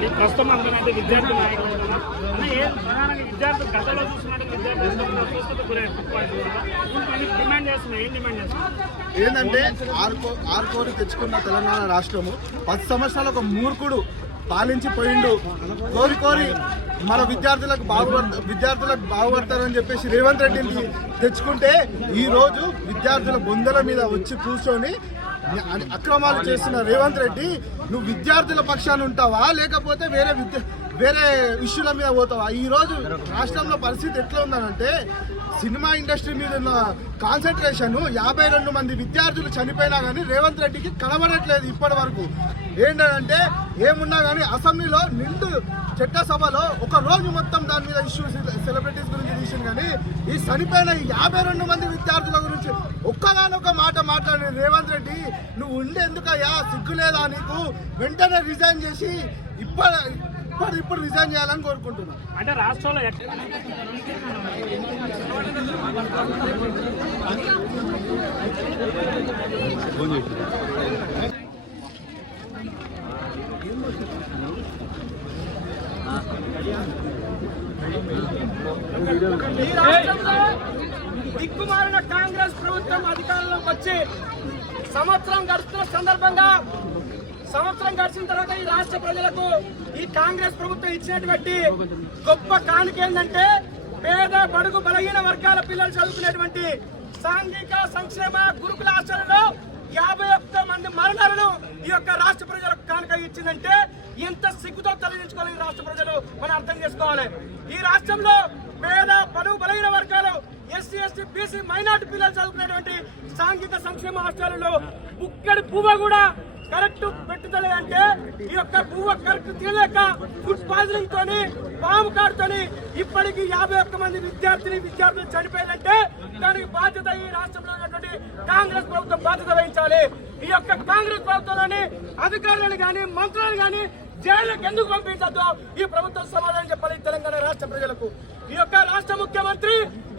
మాట్లాడి ప్రస్తుతం అందులోనైతే విద్యార్థి నాయకులు ఉంటున్నారు. ప్రధానంగా విద్యార్థులు గతంలో చూసినట్టు విద్యార్థులు డిమాండ్ చేస్తున్నాం ఏం డిమాండ్ చేస్తున్నాం ఏంటంటే ఆరుకో ఆరుకోరి తెచ్చుకున్న తెలంగాణ రాష్ట్రము పది సంవత్సరాలు ఒక మూర్ఖుడు పాలించి పోయిండు. కోరి కోరి మన విద్యార్థులకు బాగుపడ విద్యార్థులకు బాగుపడతారని చెప్పేసి రేవంత్ రెడ్డిని తెచ్చుకుంటే ఈరోజు విద్యార్థుల బొందల మీద వచ్చి కూర్చొని అక్రమాలు చేస్తున్న రేవంత్ రెడ్డి నువ్వు విద్యార్థుల పక్షాన ఉంటావా? లేకపోతే వేరే విద్య వేరే ఇష్యూల మీద పోతావా? ఈరోజు రాష్ట్రంలో పరిస్థితి ఎట్లా ఉందనంటే సినిమా ఇండస్ట్రీ మీద ఉన్న కాన్సన్ట్రేషన్ యాభై రెండు మంది విద్యార్థులు చనిపోయినా కానీ రేవంత్ రెడ్డికి కనబడట్లేదు ఇప్పటి వరకు. ఏంటంటే ఏమున్నా కానీ అసెంబ్లీలో నిండు చట్టసభలో ఒక రోజు మొత్తం దాని మీద ఇష్యూస్ సెలబ్రిటీస్ గురించి తీసింది కానీ ఈ చనిపోయిన యాభై రెండు మంది విద్యార్థుల గురించి ఒక్కగానొక్క మాట మాట్లాడిన రేవంత్ రెడ్డి. నువ్వు ఉండే ఎందుకయ్యా? సిగ్గులేదా నీకు? వెంటనే రిజైన్ చేసి ఇప్పటి ఇప్పుడు ఇప్పుడు రిజైన్ చేయాలని కోరుకుంటున్నాను అంటే రాష్ట్రంలో ఎక్కడ ఈ రాష్ట్రంలో దిక్కుమారిన కాంగ్రెస్ ప్రభుత్వం అధికారంలోకి వచ్చి సంవత్సరం గడుస్తున్న సందర్భంగా సంవత్సరం గడిచిన తర్వాత ఈ రాష్ట్ర ప్రజలకు ఈ కాంగ్రెస్ ప్రభుత్వం ఇచ్చినటువంటి గొప్ప కానుక ఏంటంటే పేద బడుగు బలహీన వర్గాల పిల్లలు చదువుకునేటువంటి సాంఘిక సంక్షేమ గురుకుల హాస్టల్లో యాభై ఒక్క మంది మరణాలను ఈ యొక్క రాష్ట్ర ప్రజలకు కానుక ఇచ్చిందంటే ఎంత సిగ్గుతో తొలగించుకోవాలి రాష్ట్ర ప్రజలు మనం అర్థం చేసుకోవాలి. ఈ రాష్ట్రంలో పేద పలువు బలహీన వర్గాలు ఎస్సీ ఎస్టీ బీసీ మైనార్టీ పిల్లలు చదువుకునేటువంటి సాంఘిక సంక్షేమ హాస్టల్లో ముక్కడి పువ్వ కూడా కరెక్ట్ పెట్టుతలేదంటే ఈ యొక్క భూమ కరెక్ట్ తినలేక ఫుడ్ పాయిజనింగ్ తోని పాము కాడుతోని ఇప్పటికి యాభై ఒక్క మంది విద్యార్థిని విద్యార్థులు చనిపోయారంటే దానికి బాధ్యత ఈ రాష్ట్రంలో ఉన్నటువంటి కాంగ్రెస్ ప్రభుత్వం బాధ్యత వహించాలి. ఈ యొక్క కాంగ్రెస్ ప్రభుత్వంలోని అధికారులను కానీ మంత్రులను కానీ జైళ్ళకి ఎందుకు పంపించద్దు? ఈ ప్రభుత్వం సమాధానం చెప్పాలి తెలంగాణ రాష్ట్ర ప్రజలకు. ఈ యొక్క రాష్ట్ర ముఖ్యమంత్రి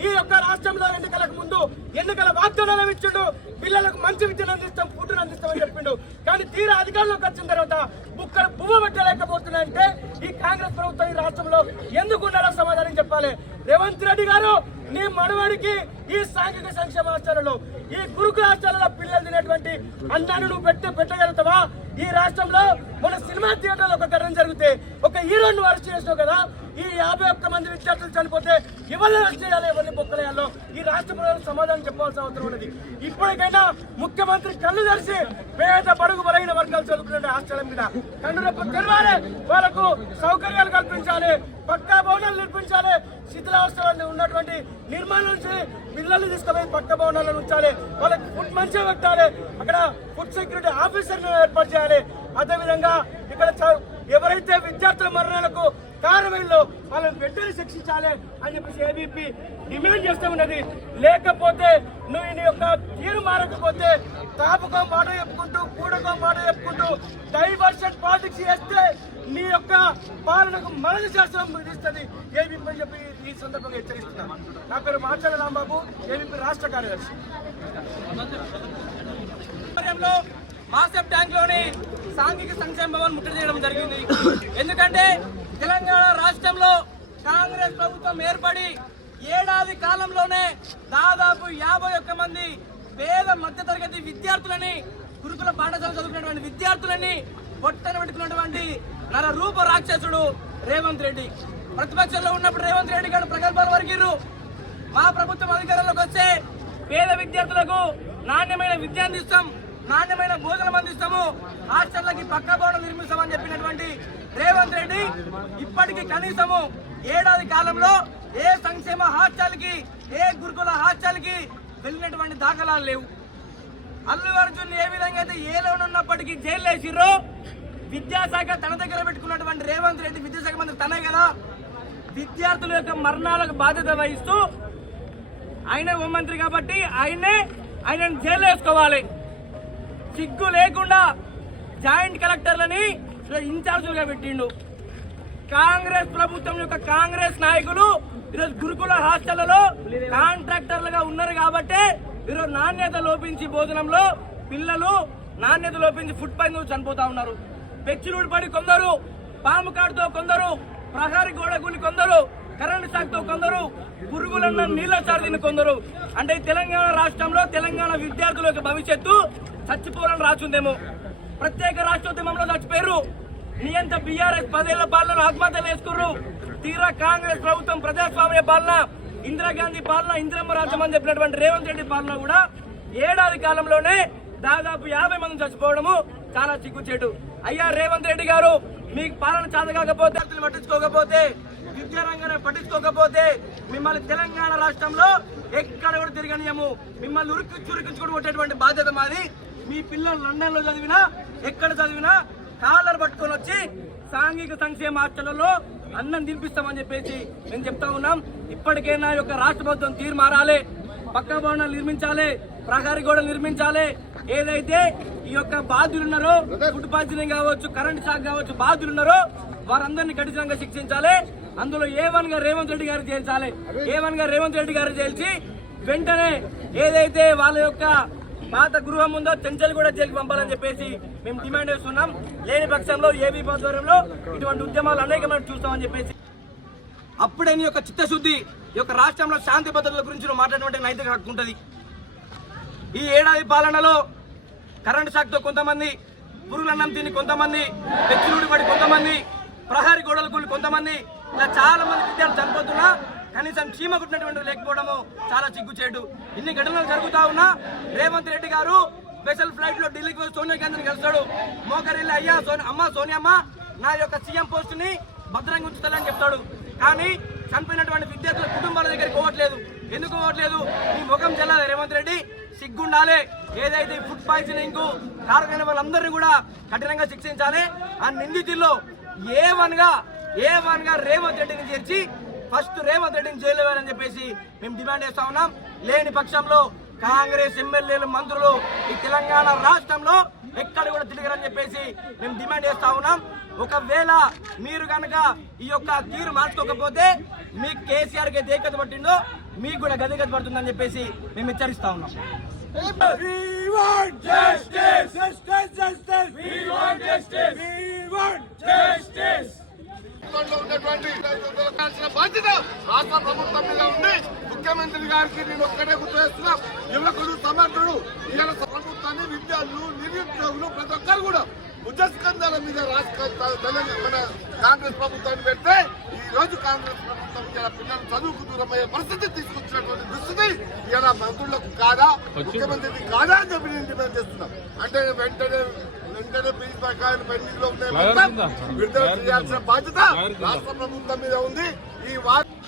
ఈ యొక్క రాష్ట్రంలో ఎన్నికలకు ముందు ఎన్నికల వాగ్దానాలు ఇచ్చిండు. పిల్లలకు మంచి విద్యను అందిస్తాం ఫుడ్ను అందిస్తామని చెప్పిండు. కానీ తీరా అధికారంలోకి వచ్చిన తర్వాత బుక్కలు పువ్వు పెట్టలేకపోతున్నాయంటే ఈ కాంగ్రెస్ ప్రభుత్వం ఈ రాష్ట్రంలో ఎందుకు ఉన్నారో సమాధానం చెప్పాలి. రేవంత్ రెడ్డి గారు నీ మనవడికి ఈ సాంఘిక సంక్షేమ హాస్టల్లో ఈ గురుకుల ఆచారాల పిల్లలు తినేటువంటి అన్నాన్ని నువ్వు పెట్టి పెట్టగలుగుతావా? ఈ రాష్ట్రంలో మన సినిమా థియేటర్లో ఒక ఘటన జరిగితే ఒక హీరోని అరెస్ట్ చేసినావు కదా ఈ యాభై ఒక్క మంది విద్యార్థులు చనిపోతే ఎవరిని అరెస్ట్ చేయాలి ఎవరిని బొక్కలేయాలో ఈ రాష్ట్ర ప్రజలకు సమాధానం చెప్పాల్సిన అవసరం ఉన్నది. ఇప్పటికైనా ముఖ్యమంత్రి కళ్ళు తెరిచి పేద పడుగు బలహీన వర్గాలు చదువుకునే హాస్టల్ మీద. కన్ను రెప్ప తెరవాలి. వాళ్ళకు సౌకర్యాలు కల్పించాలి. పక్కా భవనాలు నిర్మించాలి. శిథిలావస్థలో ఉన్నటువంటి నిర్మాణం నుంచి పిల్లల్ని తీసుకుపోయి పక్క భవనాలను ఉంచాలి. వాళ్ళకి ఫుడ్ మంచిగా పెట్టాలి. అక్కడ ఫుడ్ సెక్యూరిటీ ఆఫీసర్లు ఏర్పాటు చేయాలి. అదేవిధంగా ఇక్కడ చ- ఎవరైతే విద్యార్థుల మరణాలకు కారణమైందో వాళ్ళని వెంటనే శిక్షించాలి అని చెప్పేసి ఏబీపీ డిమాండ్ చేస్తూ ఉన్నది. లేకపోతే నువ్వు నీ యొక్క తీరు మారకపోతే తాపుకో మాట చెప్పుకుంటూ కూడకో మాట చెప్పుకుంటూ డైవర్షన్ పాలిటిక్స్ చేస్తే నీ యొక్క పాలనకు మరణ శాస్త్రం విధిస్తుంది. ఏబీపీ అని చెప్పి ఈ సందర్భంగా హెచ్చరిస్తున్నాను. నా పేరు మాచల రాంబాబు ఏబీపీ రాష్ట్ర కార్యదర్శి. మాసెప్ ట్యాంక్లోని సాంఘిక సంక్షేమ భవన్ ముట్టడి చేయడం జరిగింది. ఎందుకంటే తెలంగాణ రాష్ట్రంలో కాంగ్రెస్ ప్రభుత్వం ఏర్పడి ఏడాది కాలంలోనే దాదాపు యాభై ఒక్క మంది పేద మధ్యతరగతి విద్యార్థులని గురుకుల పాఠశాల చదువుకున్నటువంటి విద్యార్థులని పొట్టన పెట్టుకున్నటువంటి నర రూప రాక్షసుడు రేవంత్ రెడ్డి. ప్రతిపక్షంలో ఉన్నప్పుడు రేవంత్ రెడ్డి గారు ప్రగల్భాలు వరిగిర్రు. మా ప్రభుత్వం అధికారంలోకి వస్తే పేద విద్యార్థులకు నాణ్యమైన విద్య అందిస్తాం నాణ్యమైన భోజనం అందిస్తాము హాస్టళ్ళకి పక్క భవనం నిర్మిస్తామని చెప్పినటువంటి రేవంత్ రెడ్డి ఇప్పటికీ కనీసము ఏడాది కాలంలో ఏ సంక్షేమ హాస్టల్కి ఏ గురుకుల హాస్టల్కి వెళ్ళినటువంటి దాఖలాలు లేవు. అల్లు అర్జున్ ఏ విధంగా అయితే ఏలో ఉన్నప్పటికీ జైలు వేసిర్రో విద్యాశాఖ తన దగ్గర పెట్టుకున్నటువంటి రేవంత్ రెడ్డి విద్యాశాఖ మంత్రి తనే కదా. విద్యార్థుల యొక్క మరణాలకు బాధ్యత వహిస్తూ ఆయనే హోంమంత్రి కాబట్టి ఆయనే ఆయనను జైలు వేసుకోవాలి. సిగ్గు లేకుండా జాయింట్ కలెక్టర్లని ఇన్ఛార్జులుగా పెట్టిండు. కాంగ్రెస్ ప్రభుత్వం యొక్క కాంగ్రెస్ నాయకులు ఈరోజు గురుకుల హాస్టళ్ళలో కాంట్రాక్టర్లుగా ఉన్నారు కాబట్టి ఈరోజు నాణ్యత లోపించి భోజనంలో పిల్లలు నాణ్యత లోపించి ఫుడ్ పైన చనిపోతా ఉన్నారు. పెచ్చులుడి పడి కొందరు పాము కాడుతో కొందరు ప్రహారీ గోడ గులి కొందరు కరెంటు షాక్తో కొందరు పురుగులన్న నీళ్ళ సారదిన కొందరు. అంటే తెలంగాణ రాష్ట్రంలో తెలంగాణ విద్యార్థుల యొక్క భవిష్యత్తు చచ్చిపోవాలని రాచుందేమో ప్రత్యేక రాష్ట్రోద్యమంలో చచ్చిపోయారు నియంత బీఆర్ఎస్ పదేళ్ళ పాలన ఆత్మహత్యలు వేసుకుర్రు తీరా కాంగ్రెస్ ప్రభుత్వం ప్రజాస్వామ్య పాలన ఇందిరాగాంధీ పాలన ఇందిరమ్మ రాజ్యం అని చెప్పినటువంటి రేవంత్ రెడ్డి పాలన కూడా ఏడాది కాలంలోనే దాదాపు యాభై మంది చచ్చిపోవడము చాలా చిక్కుచేటు. అయ్యా రేవంత్ రెడ్డి గారు మీకు పాలన చేత కాకపోతే పట్టించుకోకపోతే విద్యారంగానే పట్టించుకోకపోతే మిమ్మల్ని తెలంగాణ రాష్ట్రంలో ఎక్కడ కూడా తిరగనియము. మిమ్మల్ని ఉరికి చురికించుకుని కొట్టేటువంటి బాధ్యత మాది. మీ పిల్లలు లండన్లో చదివినా ఎక్కడ చదివినా కాలర్ పట్టుకొని వచ్చి సాంఘిక సంక్షేమ ఆచరణలో అన్నం తినిపిస్తామని చెప్పేసి మేము చెప్తా ఉన్నాం. ఇప్పటికైనా ఈ యొక్క రాష్ట్ర ప్రభుత్వం తీరు మారాలి పక్క భవనాలు నిర్మించాలి ప్రహరీ గోడలు నిర్మించాలి. ఏదైతే ఈ యొక్క బాధ్యులు ఉన్నారో ఫుడ్ పాయిజనింగ్ కావచ్చు కరెంట్ షాక్ కావచ్చు బాధ్యులు ఉన్నారో వారందరినీ కఠినంగా శిక్షించాలి. అందులో ఏ వన్గా రేవంత్ రెడ్డి గారు చేయించాలి ఏ వన్గా రేవంత్ రెడ్డి గారు చేల్చి వెంటనే ఏదైతే వాళ్ళ యొక్క పాత గృహం ఉందో చెంచల్ కూడా జైలుకి పంపాలని చెప్పేసి మేము డిమాండ్ చేస్తున్నాం. లేని పక్షంలో ఏబీ ఆధ్వర్యంలో ఇటువంటి ఉద్యమాలు అనేకమైన చూస్తామని చెప్పేసి. అప్పుడే నీ యొక్క చిత్తశుద్ధి ఈ యొక్క రాష్ట్రంలో శాంతి భద్రతల గురించి నువ్వు మాట్లాడటువంటి నైతిక హక్కు ఉంటుంది. ఈ ఏడాది పాలనలో కరెంటు షాక్తో కొంతమంది పురుగులన్నం తిని కొంతమంది పెచ్చులుడి పడి కొంతమంది ప్రహారీ గోడలు కూలి కొంతమంది ఇలా చాలా మంది విద్యార్థులు చనిపోతున్నా కనీసం చీమ కుట్టినటువంటి లేకపోవడము చాలా సిగ్గుచేటు ఇన్ని ఘటనలు జరుగుతా ఉన్నా రేవంత్ రెడ్డి గారు స్పెషల్ ఫ్లైట్లో ఢిల్లీకి పోయి సోనియా గాంధీని కలుస్తాడు. మోకరిల్లి అయ్యా సోని అమ్మ సోనియమ్మ నా యొక్క సీఎం పోస్ట్ని భద్రంగా ఉంచుతానని చెప్తాడు. కానీ చనిపోయినటువంటి విద్యార్థుల కుటుంబాల దగ్గరికి పోవట్లేదు. ఎందుకు పోవట్లేదు? ఈ ముఖం చెల్లాలి రేవంత్ రెడ్డి. సిగ్గుండాలి. ఏదైతే ఈ ఫుడ్ పాయిజనింగ్ కారణమైన వాళ్ళందరినీ కూడా కఠినంగా శిక్షించాలి. ఆ నిందితుల్లో ఏ వన్గా ఏ వన్గా రేవంత్ రెడ్డిని చేర్చి ఫస్ట్ రేవంత్ రెడ్డిని జైలు వేయాలని చెప్పేసి మేము డిమాండ్ చేస్తా ఉన్నాం. లేని పక్షంలో కాంగ్రెస్ ఎమ్మెల్యేలు మంత్రులు ఈ తెలంగాణ రాష్ట్రంలో ఎక్కడ కూడా తిరగరని చెప్పేసి మేము డిమాండ్ చేస్తా ఉన్నాం. ఒకవేళ మీరు కనుక ఈ యొక్క తీరు మార్చుకోకపోతే మీ కేసీఆర్కి దేకత పట్టిందో మీకు కూడా గదిగత పడుతుందని చెప్పేసి మేము హెచ్చరిస్తా ఉన్నాం. రాష్ట్రంలో ఉన్నటువంటి బాధ్యత రాష్ట్ర ప్రభుత్వం మీద ఉంది. ముఖ్యమంత్రి గారికి నేను ఒక్కటే గుర్తు చేస్తున్నా యువకుడు సమర్థుడు ఇలా ప్రభుత్వాన్ని విద్యార్థులు నిరుద్యోగులు ప్రతి ఒక్కరు కూడా భుజస్కంధాల మీద రాష్ట్ర తెలంగాణ మన కాంగ్రెస్ ప్రభుత్వాన్ని పెడితే ఈ రోజు కాంగ్రెస్ ప్రభుత్వం ఇలా పిల్లలు చదువుకు దూరం అయ్యే పరిస్థితి తీసుకొచ్చినటువంటి దుస్థితి ఇలా మంత్రులకు కాదా ముఖ్యమంత్రికి కాదా అని చెప్పి నేను డిమాండ్ చేస్తున్నాం అంటే వెంటనే వెంటనే ఫీజు బకాయిలు పెండింగ్లో ఉన్నాయి విడుదల చేయాల్సిన బాధ్యత రాష్ట్ర ప్రభుత్వం మీద ఉంది. ఈ వార్త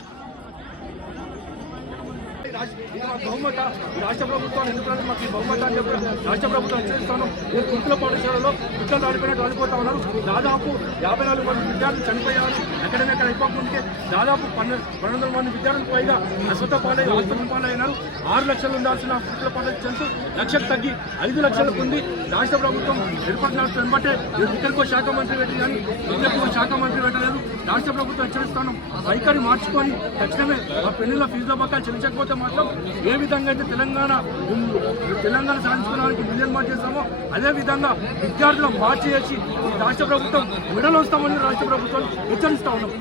బహుమత రాష్ట్ర ప్రభుత్వం ఎందుకంటే మాకు ఈ బహుమత అని చెప్పి రాష్ట్ర ప్రభుత్వం హెచ్చరిస్తాను నేను గుంపుల పాఠశాలలో పిల్లలు ఆడిపోయినట్టు ఆడిపోతా ఉన్నారు. దాదాపు యాభై నాలుగు మంది విద్యార్థులు చనిపోయారు. ఎక్కడెక్కడ అయిపోకుంటే దాదాపు పన్నెండు పన్నెండు వందల మంది విద్యార్థులకు పైగా అశ్వత పాలై హాస్పిటల్ పాలైనారు. ఆరు లక్షలు ఉండాల్సిన గుంపుల పాఠశాల లక్షకు తగ్గి ఐదు లక్షలకు ఉంది. రాష్ట్ర ప్రభుత్వం ఏర్పడిన వెంబటే ఇక్కడికో శాఖ మంత్రి పెట్టి కానీ శాఖ మంత్రి పెట్టలేదు. రాష్ట్ర ప్రభుత్వం హెచ్చరిస్తాను వైఖరి మార్చుకొని తక్షణమే ఆ పెళ్ళిలో ఫీజు బకాలు చెల్లించకపోతే మాత్రం ఏ విధంగా అయితే తెలంగాణ తెలంగాణ సాధించుకోవడానికి మిలియన్ మార్క్ చేస్తామో అదే విధంగా విద్యార్థులను మార్చి చేసి రాష్ట్ర ప్రభుత్వం విడలు వస్తామని రాష్ట్ర ప్రభుత్వం హెచ్చరిస్తా ఉన్నాం.